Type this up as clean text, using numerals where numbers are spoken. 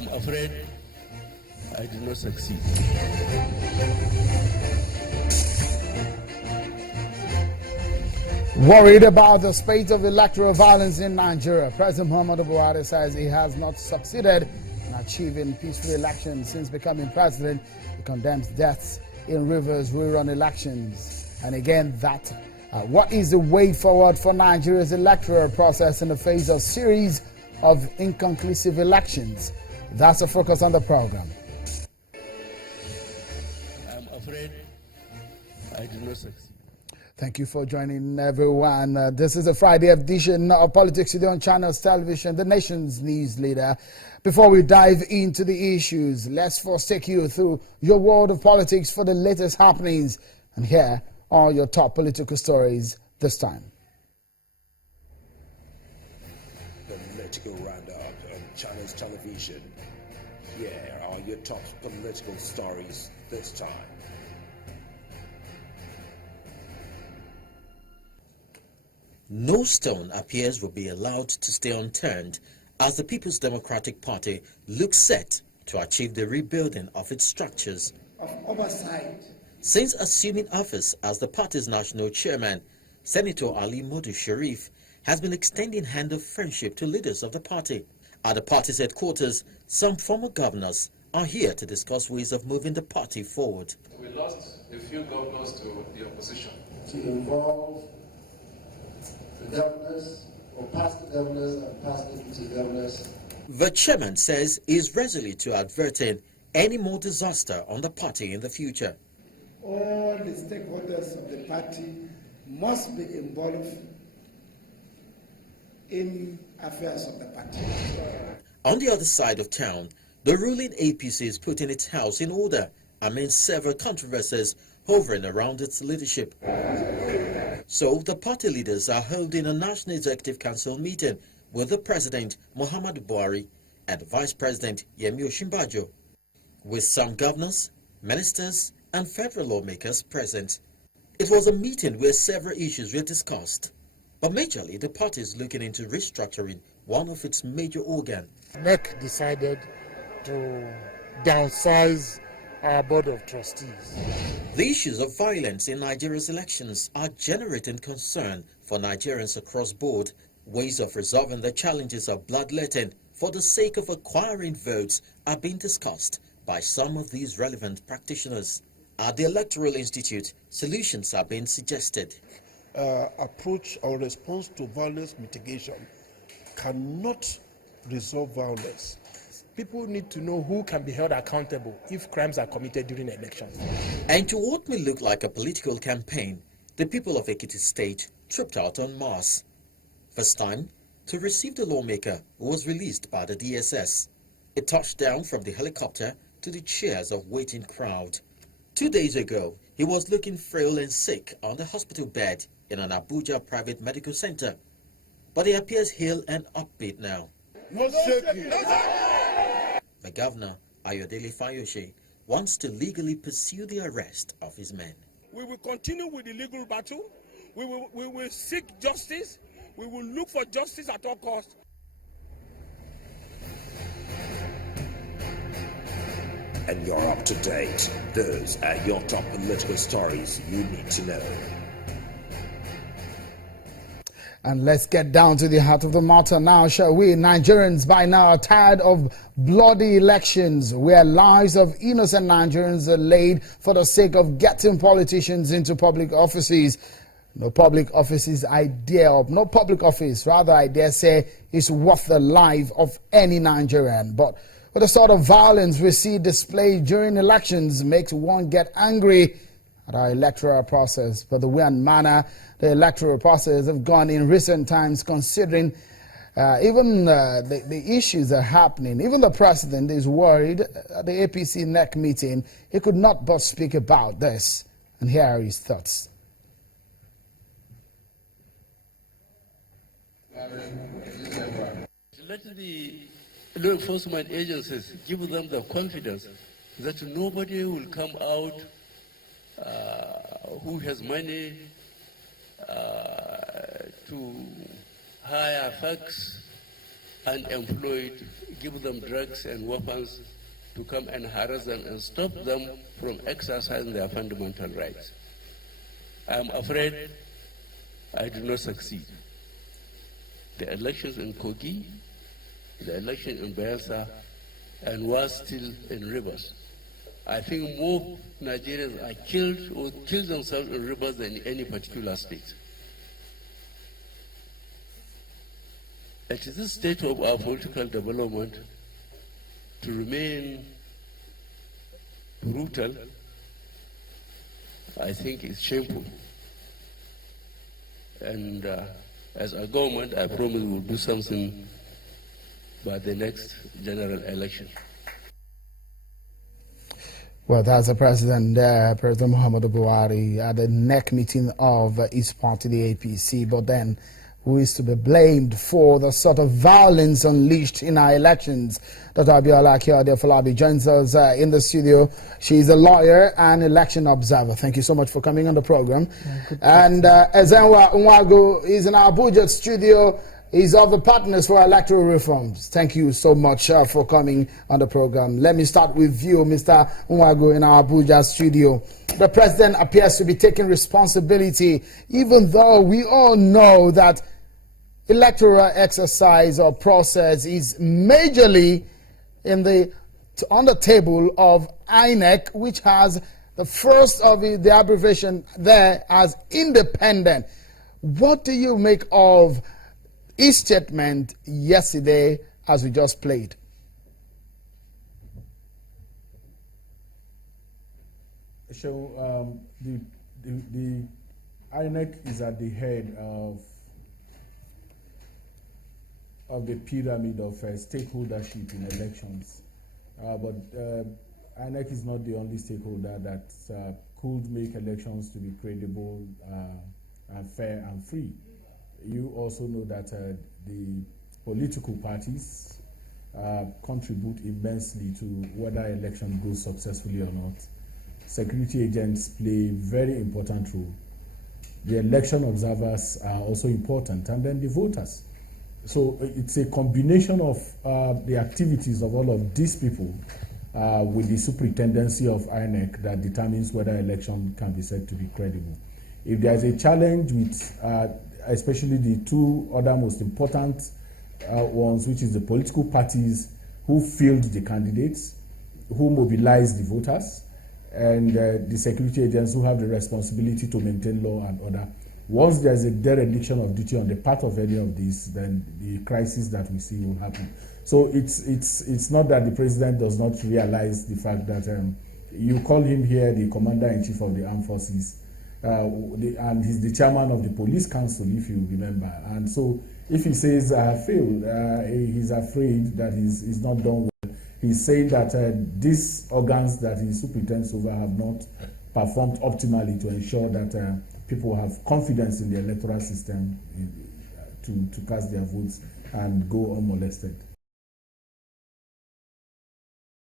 I'm afraid I did not succeed. Worried about the spate of electoral violence in Nigeria, President Muhammadu Buhari says he has not succeeded in achieving peaceful elections since becoming president. He condemns deaths in Rivers rerun elections. And again, what is the way forward for Nigeria's electoral process in the face of series of inconclusive elections? That's a focus on the program. I'm afraid I did not succeed. Thank you for joining, everyone. This is a Friday edition of Politics Today on Channels Television, the nation's news leader. Before we dive into the issues, let's first take you through your world of politics for the latest happenings. And here are your top political stories this time. Political roundup on Channels Television. Here are your top political stories this time. No stone appears will be allowed to stay unturned as the People's Democratic Party looks set to achieve the rebuilding of its structures. Of oversight. Since assuming office as the party's national chairman, Senator Ali Modu Sharif has been extending hand of friendship to leaders of the party. At the party's headquarters, some former governors are here to discuss ways of moving the party forward. We lost a few governors to the opposition. To involve the governors, or past governors and past deputy governors. The chairman says he is resolute to averting any more disaster on the party in the future. All the stakeholders of the party must be involved in affairs of the party. On the other side of town, the ruling APC is putting its house in order amid several controversies hovering around its leadership. So the party leaders are holding a National Executive Council meeting with the President Muhammadu Buhari and Vice President Yemi Osinbajo, with some governors, ministers and federal lawmakers present. It was a meeting where several issues were discussed, but majorly the party is looking into restructuring one of its major organs. NEC decided to downsize our board of trustees. The issues of violence in Nigeria's elections are generating concern for Nigerians across board. Ways of resolving the challenges of bloodletting for the sake of acquiring votes are being discussed by some of these relevant practitioners. At the Electoral Institute, solutions are being suggested. Approach or response to violence mitigation cannot resolve violence. People need to know who can be held accountable if crimes are committed during elections. And to what may look like a political campaign, the people of Ekiti State trooped out en masse. First time to receive the lawmaker who was released by the DSS. It touched down from the helicopter to the cheers of waiting crowd. 2 days ago, he was looking frail and sick on the hospital bed in an Abuja private medical center. But he appears hale and upbeat now. No shaking. The governor, Ayodele Fayose, wants to legally pursue the arrest of his men. We will continue with the legal battle. We will seek justice. We will look for justice at all costs. And you're up to date. Those are your top political stories you need to know. And let's get down to the heart of the matter now, shall we? Nigerians by now are tired of bloody elections where lives of innocent Nigerians are laid for the sake of getting politicians into public offices. No public office, I dare say, is worth the life of any Nigerian. But the sort of violence we see displayed during elections makes one get angry at our electoral process. But the way and manner the electoral process have gone in recent times, considering even the issues are happening. Even the president is worried at the APC NEC meeting. He could not but speak about this. And here are his thoughts. Let the law enforcement agencies give them the confidence that nobody will come out who has money to hire thugs, unemployed give them drugs and weapons to come and harass them and stop them from exercising their fundamental rights. I'm afraid I did not succeed. The elections in Kogi, the election in Bayelsa, and was still in rivers. I think more Nigerians are killed or kill themselves in rivers than in any particular state. At this state of our political development, to remain brutal, I think is shameful. And as a government, I promise we'll do something by the next general election. Well, that's the president, President Muhammadu Buhari, at the NEC meeting of his party, the APC. But then, who is to be blamed for the sort of violence unleashed in our elections? Dr. Abiola Adeofalabi joins us in the studio. She's a lawyer and election observer. Thank you so much for coming on the program. And Ezenwa Nwagu is in our Abuja studio. He's of the Partners for Electoral Reforms. Thank you so much for coming on the program. Let me start with you, Mr. Nwagu, in our Abuja studio. The president appears to be taking responsibility, even though we all know that electoral exercise or process is majorly on the table of INEC, which has the first of the abbreviation there as independent. What do you make of his statement yesterday, as we just played? So the INEC is at the head of the pyramid of stakeholdership in elections, but INEC is not the only stakeholder that could make elections to be credible and fair and free. You also know that the political parties contribute immensely to whether election goes successfully or not. Security agents play a very important role. The election observers are also important, and then the voters. So it's a combination of the activities of all of these people with the superintendency of INEC that determines whether election can be said to be credible. If there's a challenge with especially the two other most important ones, which is the political parties who field the candidates, who mobilize the voters, and the security agents who have the responsibility to maintain law and order. Once there's a dereliction of duty on the part of any of these, then the crisis that we see will happen. So it's not that the president does not realize the fact that you call him here the commander-in-chief of the armed forces, and he's the chairman of the police council, if you remember. And so if he says, I have failed, he's afraid that he's not done well. He's saying that these organs that he superintends over have not performed optimally to ensure that people have confidence in the electoral system to cast their votes and go unmolested.